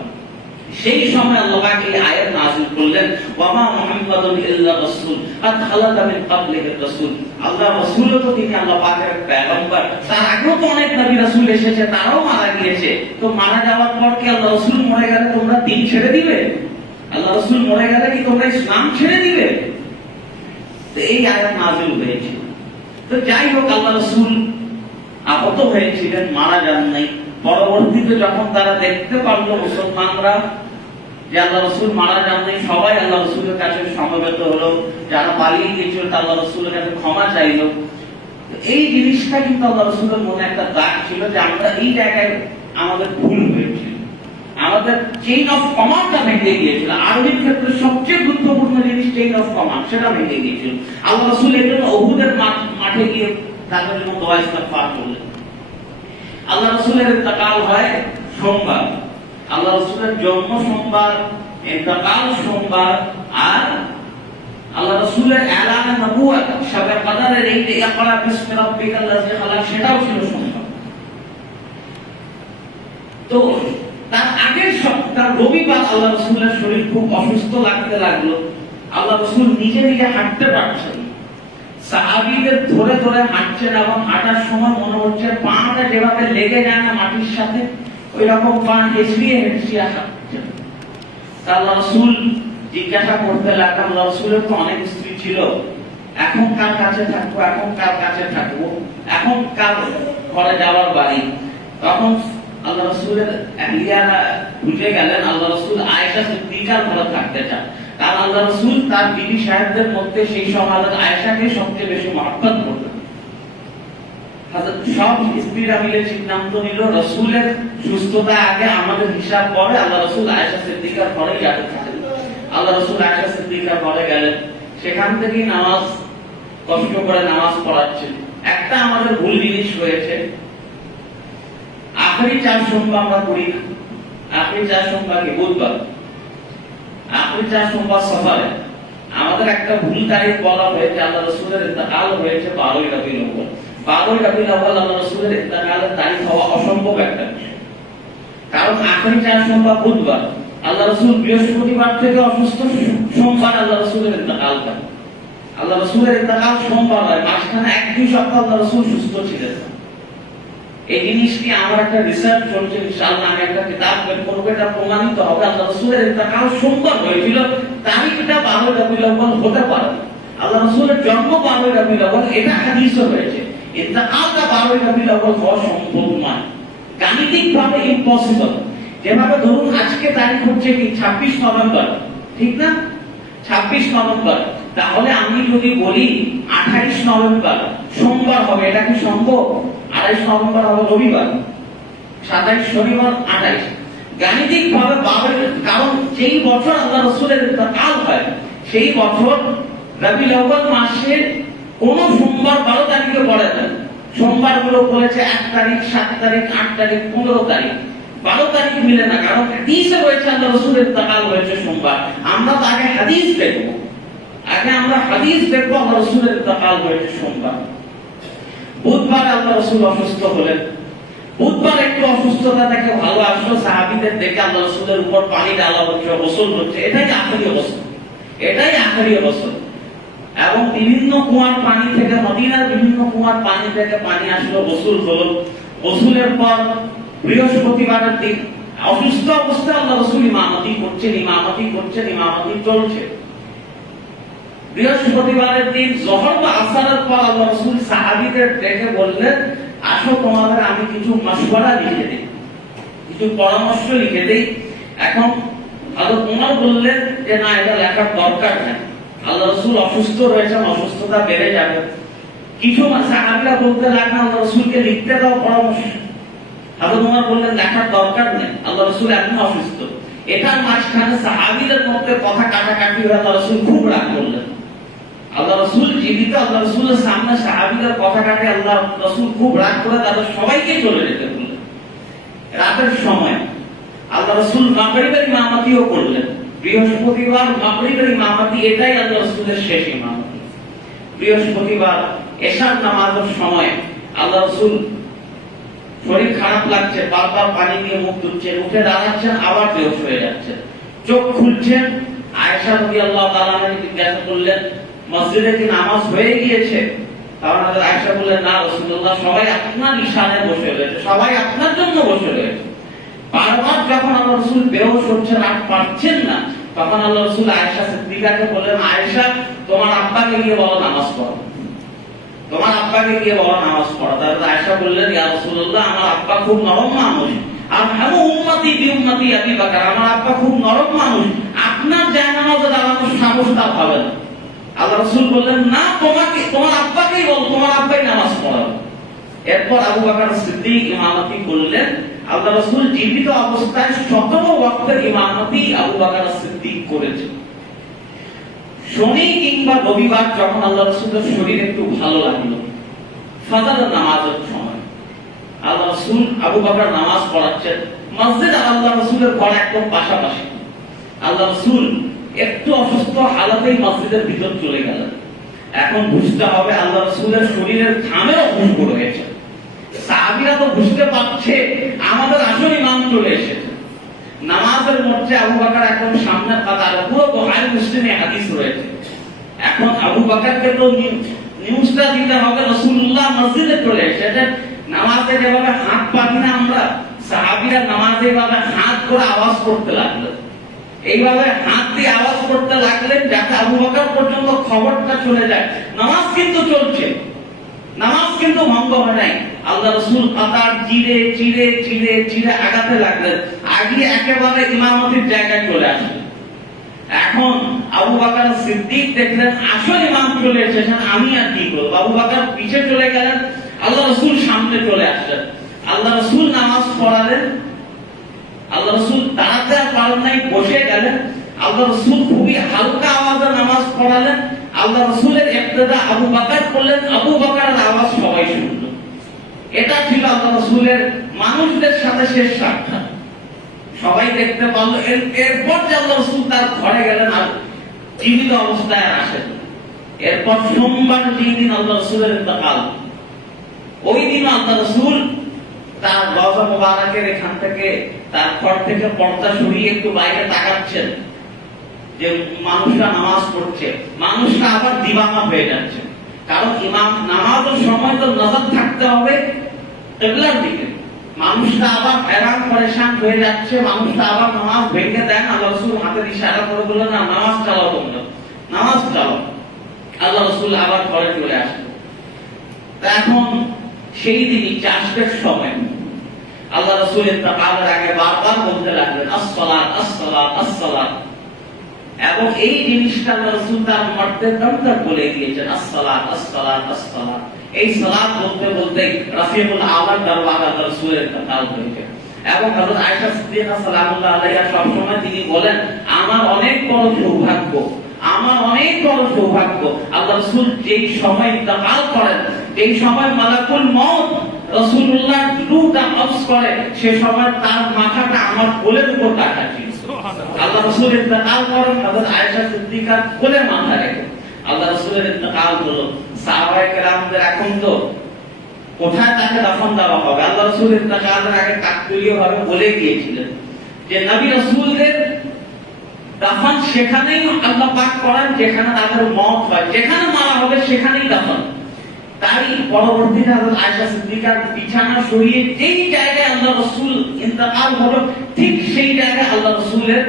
সেই সময় আল্লাহ পাক এই আয়াত নাযিল করলেন, ওয়া মা মুহাম্মাদুন ইল্লা রাসূল কাদ খালাকা মিন ক্বাবলিহি রাসূল। আল্লাহ রাসূলও তো তিনি আল্লাহ পাকের পয়গম্বর, তার আগেও তো অনেক নবী রাসূল এসেছে, তারাও মারা গিয়েছে। তো মারা যাওয়ার পর কি আল্লাহ রাসূল মরে গেলে তোমরা দিন ছেড়ে দিবে? আল্লাহ রাসূল মরে গেলে কি তোমরা ইসলাম ছেড়ে দিবে? তো এই আয়াত নাযিল হয়েছে। তো যাই হোক, আল্লাহ রাসূল আহত হয়েছিলেন, মারা যান নাই। পরবর্তীতে যখন তারা দেখতে পারলো মুসলমানরা যে আল্লাহ রাসূল মারা যান নাই, সবাই আল্লাহ রাসূলের কাছে সমবেত হলো। যারা পালিয়ে গিয়েছিল আল্লাহ রাসূলের কাছে ক্ষমা চাইলো। এই জিনিসটা কিন্তু আল্লাহ রাসূলের মনে একটা দাগ ছিল যে আমরা এই জায়গায় আমাদের ভুল হয়েছিল, আমাদের চেইন অফ কমান্ডটা ভেঙে গিয়েছিল। আরবির ক্ষেত্রে সবচেয়ে গুরুত্বপূর্ণ জিনিস চেইন অফ কমান্ড, সেটা ভেঙে গিয়েছিল। আল্লাহ রাসূল এর জন্য উহুদের মাঠে গিয়ে তাদের জন্য দোয়া ইস্তেগফার করলেন। আল্লাহ রাসূলের ইন্তেকাল হয় সোমবার, আল্লাহ রাসূলের জন্ম সোমবার, ইন্তেকাল সোমবার, আর আল্লাহ রাসূলের এলানে নবুয়ত শবে কদরের এই যে ইকরা বিসমি রাব্বিকাল লাযী খালাক, সেটাও ছিল সোমবার। তো তার আগের সপ্তাহ রবিবার আল্লাহ রাসূলের শরীর খুব অসুস্থ লাগতে লাগলো। আল্লাহ রাসূল নিজে নিজে হাঁটতে পারছেন, সাহাবীদের ধরে ধরে হাঁটছেন, এবং হাঁটার সময় মনে হচ্ছে পাটা যেভাবে লেগে যায় না মাটির সাথে, ওই রকম পা হেঁচড়িয়ে হেঁচড়িয়ে হাঁটছেন। আল্লাহ রাসূল জিজ্ঞাসা করতে লাগলেন, আল্লাহ রাসূলের তো অনেক স্ত্রী ছিল, এখন কার কাছে থাকবো, এখন কার কাছে থাকবো, এখন কার ঘরে যাওয়ার বাড়ি? তখন আল্লাহ রাসূলের আহলিয়ারা বুঝে গেলেন আল্লাহ রাসূল আয়েশা সিদ্দিকার ঘরে থাকতে চান। কারণ আল্লাহ রাসূল তার বিবি সাহেবদের মধ্যে সেই সময় আয়েশাকে সবচেয়ে বেশি মহব্বত করতেন। হযরত সব স্ত্রীরা মিলে সিদ্ধান্ত নিল রাসূলের সুস্থতা আগে, আমাদের হিসাব পরে, আল্লাহ রাসূল আয়েশা সিদ্দিকার ঘরে যাবেন। আল্লাহ রাসূল আয়েশা সিদ্দিকার ঘরে গেলেন, সেখান থেকেই নামাজ কষ্ট করে নামাজ পড়াচ্ছেন। একটা আমাদের ভুল জিনিস হয়েছে, আখেরি 4 সোমবার আমরা করি না। আখেরি 4 সোমবার কি? বুধবার। আখেরি 4 সোমবার সফরে আমাদের একটা ভুল তারিখ বলা হয়েছে। আল্লাহ রাসূলের ইন্তেকাল হয়েছে 12ই রবিউল আউয়াল। 12ই রবিউল আউয়াল আল্লাহ রাসূলের ইন্তেকালের তারিখ হওয়া অসম্ভব একটা বিষয়। কারণ আখেরি 4 সোমবার বুধবার, আল্লাহ রাসূল বৃহস্পতিবার থেকে অসুস্থ, সোমবার আল্লাহ রাসূলের ইন্তেকাল হয়। আল্লাহ রাসূলের ইন্তেকাল সোমবার হয়, মাঝখানে 1-2 সপ্তাহ আল্লাহ রাসূল সুস্থ ছিলেন। এই জিনিসটি আমার একটা রিসার্চ চলছে, ইনশাআল্লাহ আমি একটা কিতাব বের করব, এটা প্রমাণিত হবে। আল্লাহ রাসূলের ইন্তেকাল সোমবার হয়েছিল, তারিখটা 12 রবিউল আউয়াল হতে পারে। আল্লাহ রাসূলের জন্ম 12 রবিউল আউয়াল, এটা হাদিসে হয়েছে। ইন্তেকালটা 12 রবিউল আউয়াল হওয়া সম্ভব নয়, গাণিতিকভাবে ইম্পসিবল। যেভাবে ধরুন আজকে তারিখ হচ্ছে কি 26 নভেম্বর, ঠিক না? 26 নভেম্বর, তাহলে আমি যদি বলি 28 নভেম্বর সোমবার হবে, এটা কি সম্ভব? 28 নভেম্বর হবে রবিবার, 27 শনিবার, 28 গাণিতিক ভাবে 12। কারণ যেই বছর আল্লাহ রাসূলের ইন্তেকাল হয় সেই বছর রবিউল আউয়াল মাসের কোন সোমবার 12 তারিখে পড়ে না। সোমবার গুলো পড়েছে 1 তারিখ, 7 তারিখ, 8 তারিখ, 15 তারিখ, 12 তারিখ মিলে না। কারণ হাদিসে হয়েছে আল্লাহ রাসূলের ইন্তেকাল হয়েছে সোমবার। আমরা তো আগে হাদিস দেখব, আমরা হাদিস দেখবো আল্লাহ রাসূলের ইন্তেকাল হয়েছে সোমবার। বুধবার আল্লাহ রাসূল অসুস্থ হলেন। বুধবার একটু অসুস্থতা থেকে ভালো আসলো, সাহাবীদের দেখে আল্লাহ রাসূলের উপর পানি ঢালা হচ্ছে, গোসল হচ্ছে। এটাই আখেরি গোসল, এটাই আখেরি গোসল। এবং বিভিন্ন কুয়ার পানি থেকে, মদিনার বিভিন্ন কুয়ার পানি থেকে পানি আসলো, গোসল হলো। গোসলের পর বৃহস্পতিবারের দিন অসুস্থ অবস্থায় আল্লাহ রাসূল ইমামতি করছেন, চলছে। বৃহস্পতিবারের দিন যোহর বা আসরের পর আল্লাহ রাসূল সাহাবীদের ডেকে বললেন, আসো তোমাদের আমি কিছু মাশওয়ারা লিখে দিই, কিছু পরামর্শ লিখে দিই। এখন হযরত ওমর বললেন যে না, এটা লেখার দরকার নেই, আল্লাহ রাসূল অসুস্থ রয়েছেন, অসুস্থতা বেড়ে যাবে। কিছু সাহাবীরা বলতে লাগলেন আল্লাহ রাসূলকে লিখতে দাও পরামর্শ। হযরত ওমর বললেন লেখার দরকার নেই, আল্লাহ রাসূল এখন অসুস্থ। এটার মাঝখানে সাহাবীদের মধ্যে কথা কাটাকাটি হয়ে আল্লাহ রাসূল খুব রাগ করলেন। আল্লাহ রাসূল জীবিত, আল্লাহ রাসূলের সামনে সাহাবীদের কথা কাটে আল্লাহ রাসূল খুব রাগ করে তাদের সবাইকে চলে যেতে বললেন। রাতের সময় আল্লাহ রাসূল মাগরিবের ইমামতিও করলেন। বৃহস্পতিবার মাগরিবের ইমামতি, এটাই আল্লাহ রাসূলের শেষ ইমামতি। বৃহস্পতিবার এশার নামাজের সময় আল্লাহ রাসূল শরীর খারাপ লাগছে, বারবার পানি দিয়ে মুখ ধুচ্ছেন, উঠে দাঁড়াচ্ছেন, আবার বেহুশ হয়ে যাচ্ছেন, চোখ খুলছেন। আয়েশা রাদিয়াল্লাহু তাআলা জিজ্ঞাসা করলেন মসজিদে কি নামাজ হয়ে গিয়েছে? কারণ আয়েশা বললেন না রাসূলুল্লাহ, সবাই আপনার ইশারায় বসে রয়েছে, সবাই আপনার জন্য বসে রয়েছে। বারবার যখন আল্লাহ রাসূল বেহুশ হচ্ছেন আর পারছেন না, তখন আল্লাহ রাসূল আয়েশা সিদ্দিকাকে বললেন আয়েশা, তোমার আব্বাকে গিয়ে বলো নামাজ পড়ো, তোমার আব্বাকে গিয়ে বলো নামাজ পড়ো। তারপর আয়েশা বললেন ইয়া রাসূলুল্লাহ, আমার আব্বা খুব নরম মানুষ, আর হামু উম্মতি বি উম্মতি আবি বকর, আমার আব্বা খুব নরম মানুষ, আপনার জায়নামাজে দাঁড়ানোর সাহস তার হবে না। আল্লাহ রাসূল বললেন না, তোমাকে তোমার আব্বাকেই বল, তোমার আব্বাই নামাজ পড়াবে। এরপর আবু বকর সিদ্দিক ইমামতি করলেন। আল্লাহ রাসূল জীবিত অবস্থায় 17 ওয়াক্তের ইমামতি আবু বকর সিদ্দিক করেছেন। শনি কিংবা রবিবার যখন আল্লাহ রাসূলের শরীর একটু ভালো লাগলো, ফজরের নামাজের সময় আল্লাহ রাসূল আবু বকর নামাজ পড়াচ্ছেন। মসজিদ আর আল্লাহ রাসূলের ঘর একদম পাশাপাশি। আল্লাহ রাসূল একটু অসুস্থ হালাতেই মসজিদের ভিতর চলে গেলেন। এখন বুঝতে হবে আল্লাহ রাসূলের শরীরের ঘামেরও খুশবু রয়েছে। সাহাবীরা তো বুঝতে পারছে আমাদের আসল ইমাম চলে এসেছে। নামাজের মধ্যে আবু বকর এখন সামনে কাতারে, পুরো বুখারী মুসলিমে হাদিস রয়েছে। এখন আবু বকরকে তো নিউজটা দিতে হবে রাসূলুল্লাহ মসজিদে চলে এসেছেন। নামাজে যেভাবে হাত পাতি না আমরা, সাহাবীরা নামাজে এভাবে হাত করে আওয়াজ করতে লাগলেন, এইভাবে হাত দিয়ে আওয়াজ করতে লাগলেন যাতে আবু বকর পর্যন্ত খবরটা চলে যায় নামাজ কিন্তু চলছে, নামাজ কিন্তু ভঙ্গ হয় নাই। আল্লাহ রাসূল কাতার চিরে চিরে চিরে চিরে আগাতে লাগলেন, আগিয়ে একেবারে ইমামতির জায়গায় চলে আসলেন। এখন আবু বকর সিদ্দিক দেখলেন আসল ইমাম চলে এসেছেন, আমি আর কি করব। আবু বকর পিছে চলে গেলেন, আল্লাহ রাসূল সামনে চলে আসলেন। আল্লাহ রাসূল নামাজ পড়ালেন। আল্লাহ রাসূল দাঁড়াতে পারেন নাই, বসে গেলেন। আল্লাহ রাসূল খুবই হালকা আওয়াজে নামাজ পড়ালেন। আল্লাহ রাসূলের ইক্তেদা আবু বকর করলেন, আবু বকরের আওয়াজ সবাই শুনল। এটা ছিল আল্লাহ রাসূলের মানুষদের সাথে শেষ সাক্ষাৎ, সবাই দেখতে পারলো। এরপর যে আল্লাহ রাসূল তার ঘরে গেলেন আর জীবিত অবস্থায় আসেন। এরপর সোমবার যেদিন আল্লাহ রাসূলের ইন্তেকাল, ওই দিন আল্লাহ রাসূল তার রওজা মুবারাকের এখান থেকে, তার ঘর থেকে পর্দা সরিয়ে একটু বাইরে তাকাচ্ছেন যে মানুষরা নামাজ পড়ছে, মানুষরা আবার দিবানা হয়ে যাচ্ছে। কারণ ইমাম নামাজের সময় তো নজর থাকতে হবে কিবলার দিকে। মানুষরা আবার हैरान পরেশান হয়ে যাচ্ছে, মানুষরা আবার নামাজ ভেঙে দেন। আল্লাহ রাসূল হাতের ইশারা করে বললেন না, নামাজ চালাও, তোমরা নামাজ চালাও। আল্লাহ রাসূল আবার ঘরে চলে আসলেন। এখন সেই দিনই চাষের সময় আল্লাহ রাসূল ইন্তেকালের আগে বারবার বলতে লাগলেন আসসালাত আসসালাত আসসালাত, এবং এই জিনিসটা আল্লাহ রাসূল তার মর্তে দমদার বলে দিয়েছেন আসসালাত আসসালাত আসসালাত। এই সালাত বলতে বলতে রাফিউল আওয়াল দরওয়াজা রাসূলের ইন্তেকাল হয়েছে। এবং হযরত আয়েশা সিদ্দিকা সালামুল্লাহ আলাইহা সব সময় তিনি বলেন আমার অনেক বড় সৌভাগ্য, আমার অনেক বড় সৌভাগ্য আল্লাহ রাসূল যেই সময় ইন্তেকাল করেন, যেই সময় মালাকুল মউত রাসূলুল্লাহ রূহটা কবজ করে, সে সময় তার মাথাটা আমার কোলের উপর রাখা ছিল। আল্লাহ রাসূল ইন্তেকাল করেন, হযরত আয়েশা সিদ্দিকা কোলে মাথা রেখে। আল্লাহ রাসূলের ইন্তেকাল হলো, সাহাবায়ে কেরামদের এখন তো কোথায় তাকে দাফন দেওয়া হবে? আল্লাহ রাসূল ইন্তেকালের আগে কাকতালীয় ভাবে বলে গিয়েছিলেন যে নবী রাসূলদের দাফন সেখানেই আল্লাহ পাক করেন যেখানে তাদের মওত হয়, যেখানে মারা হবে সেখানেই দাফন। তাই পরবর্তীতে হযরত আয়েশা সিদ্দিকার বিছানা সরিয়ে যেই জায়গায় আল্লাহ রাসূল ইন্তেকাল হলো, ঠিক সেই জায়গায় আল্লাহ রাসূলের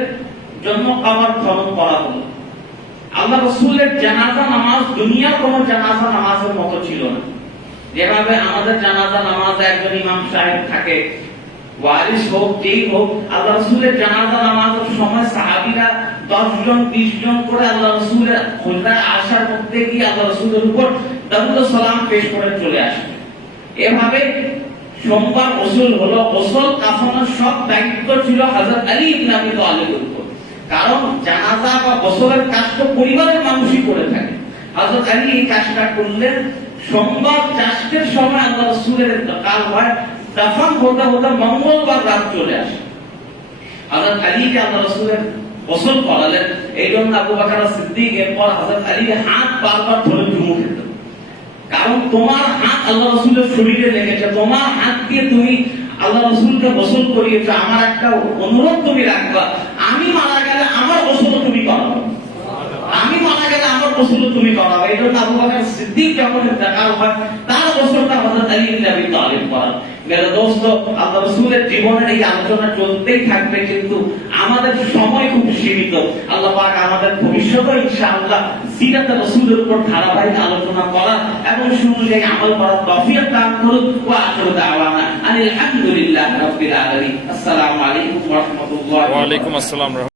জন্য কবর খনন করা হলো। আল্লাহ রাসূলের জানাজা নামাজ দুনিয়ার কোনো জানাজা নামাজের মতো ছিল না। যেভাবে আমাদের জানাজা নামাজে একজন ইমাম সাহেব থাকে, ওয়ারিস হোক যেই হোক, আল্লাহ রাসূলের জানাজা নামাজের সময় সাহাবীরা 10 জন 20 জন করে আল্লাহ রাসূলের হুজরায় আসার মধ্যে গিয়ে আল্লাহ রাসূলের উপর দরুদ ও সালাম পেশ করে চলে আসে। এভাবে সোমবার গোসল হলো, গোসল কাফনের সব দায়িত্ব ছিল হযরত আলী ইবনে আবি তালিবের উপর। কারণ জানাজা বা গোসলের কাজ তো পরিবারের মানুষই করে থাকে। হযরত আলী এই কাজটা করলেন। সোমবার চাষের সময় আল্লাহ রাসূলের ইন্তেকাল হয়, দাফন হতে হতে মঙ্গলবার রাত চলে আসে। হযরত আলীকে আল্লাহ রাসূলের গোসল করালেন। এই জন্য আবু বকর সিদ্দিক এরপর হযরত আলীর হাত বারবার ধরে চুমু খেত। কারণ তোমার হাত আল্লাহ রাসূলের শরীরে লেগেছে, তোমার হাত দিয়ে তুমি আল্লাহ রাসূলকে গোসল করিয়েছো। আমার একটা অনুরোধ তুমি রাখবা, আমি মারা গেলে আমার গোসল তুমি করাবে, আমি মারা গেলে আমার গোসল তুমি করাবে। এই জন্য আবু বকর সিদ্দিক যখন ইন্তেকাল হয়, তার গোসলটা হযরত আলী ইবনে আবি তালিব করান। মেরে দোস্ত, আল্লাহ রাসূলের জীবনের এই আলোচনা চলতেই থাকবে, কিন্তু আমাদের সময় খুব সীমিত। আল্লাহ পাক আমাদের ভবিষ্যতে ইনশাআল্লাহ সিরাত রাসূলের উপর ধারাবাহিক আলোচনা করা এবং শুনলে আমল করার তৌফিক দান করুন। ওয়া আখিরু দাওয়ানা আলহামদুলিল্লাহি রাব্বিল আলামিন। আসসালামু আলাইকুম ওয়া রাহমাতুল্লাহি ওয়া বারাকাতুহু। ওয়া আলাইকুম আসসালাম।